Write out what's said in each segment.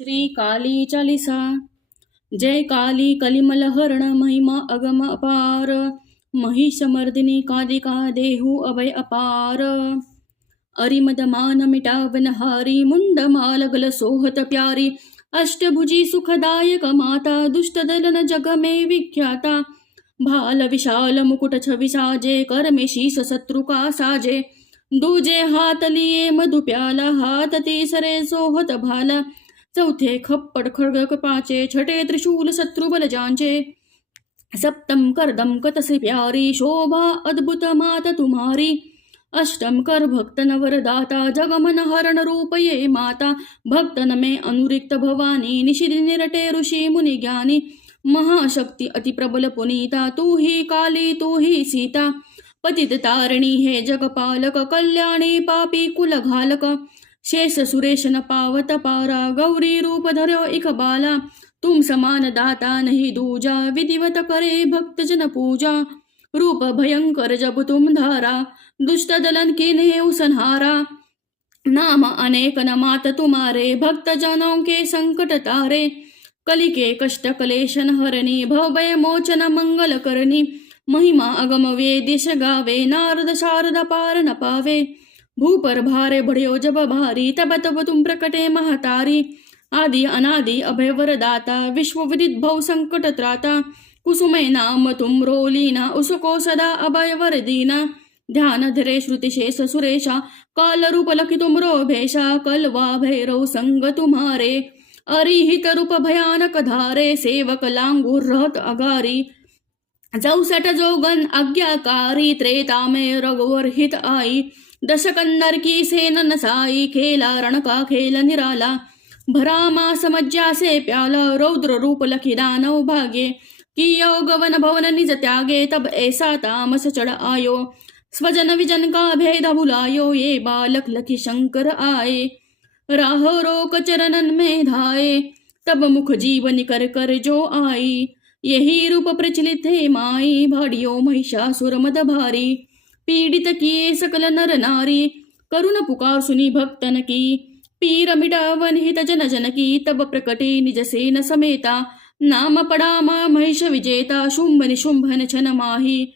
श्री काली चालिसा। जय काली कलिमल हरण महिमा अगम अपार। महिषमर्दिनी कादिका देहु अभय अपार। अरिमद मान मिटावन हारी, मुंड मालगल सोहत प्यारी। अष्टभुजी सुखदायक माता, दुष्ट दलन जग में विख्याता। भाल विशाल मुकुट छवि साजे, कर में शीस शत्रु का साजे। दूजे हात लिए मधु प्याला हात तिसरे सोहत भाला। चौथे खप्पड खड्ग पाचे, छठे त्रिशूल शत्रु बल जांचे। सप्तम करदम कतसे प्यारी, शोभा अद्भुत मात तुम्हारी। अष्टम कर भक्तन वरदाता जगमन हरण रूप ये माता। भक्तन में अनुरिक्त भवानी निशिधि निरटे ऋषि मुनि ज्ञानी। महाशक्ति अति प्रबल पुनीता, तू ही काली, तू ही सीता। पतित तारिणी हे जगपालक, कल्याणी पापी कुल घालक शेष सुरेश न पावत पारा गौरी रूप धर्यो इक बाला तुम समान दाता नहीं दूजा विधिवत करे भक्त जन पूजा रूप भयंकर जब तुम धारा दुष्ट दलन किन्हे उसनहारा नाम अनेक न मात तुम्हारे भक्त जनों के संकट तारे कली के कष्ट कलेशन हरणी भवय मोचन मंगल करणी महिमा अगम वे दिश गावे नारद शारद पार न पावे भूपर भारे बढ़ियो जब भारी, तब तब तुम प्रकटे महतारी। आदि अनादि अभय वरदाता विश्व विदित भव संकट त्राता। कुसुमय नाम तुम रोलीना, उसको सदा अभय वर दीना। ध्यान धरे श्रुति शेष सुरेशा काल रूप लखि तुम रो भेषा। कलवा भैरव संग तुम्हारे, अरिहित रूप भयानक धारे। सेवक लांगूर रहत अगारी। चौसठ जोगन आज्ञाकारी, त्रेता में रघुवर हित आई। दशकंदर की सेन नसाई, खेला रण का खेल निराला। भरा मास मज्जा से प्याला, रौद्र रूप लखी दानव भागे। कियो गवन भवन निज त्यागे, तब ऐसा तामस चढ़ आयो। स्वजन विजन का भेद भुलायो, ये बालक लखी शंकर आए। राह रोक चरणन में धाए, तब मुख जीवन कर कर जो आई। यही रूप प्रचलित है माई, भाड़ियो महिषासुर मद भारी। पीड़ित किए सकल नर नारी, करुण पुकार सुनी भक्तन की। पीर मिटावन हित जन जन की, तब प्रकटे निज सेन समेता। नाम पड़ामा महिष विजेता शुंभ निशुंभन छन माही।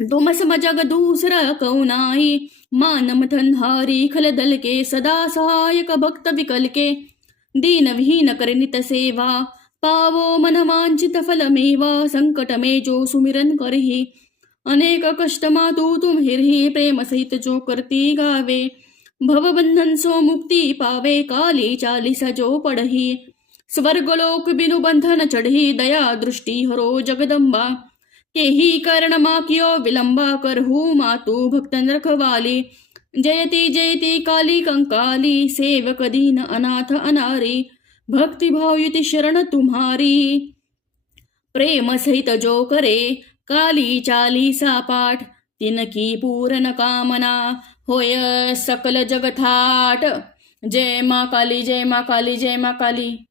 तुम सम जग दूसरा कौनाई मानम धनहारी खल दल के सदा सहायक भक्त विकल के। दीन विहीन कर नित सेवा, पावो मन वांछित फल मेवा, संकट में जो सुमिरन करही। अनेक कष्ट मातु तुम हिरही प्रेम सहित जो करती गावे। भव बंधन सो मुक्ति पावे, काली चालीसा जो पढ़ही स्वर्गलोक बिनु बंधन चढ़ी, दया दृष्टि हरो जगदम्बा। के ही कर्ण मा कियो विलंबा, करहु मातु भक्तन रखवाली। जयति जयति काली कंकाली, सेवक दीन अनाथ अनारी। भक्ति भाव युति शरण तुम्हारी। प्रेम सहित जो करे काली चालीसा पाठ, तिनकी पूरन कामना, होय सकल जगथाट। जय मा काली, जय मा काली, जय मा काली।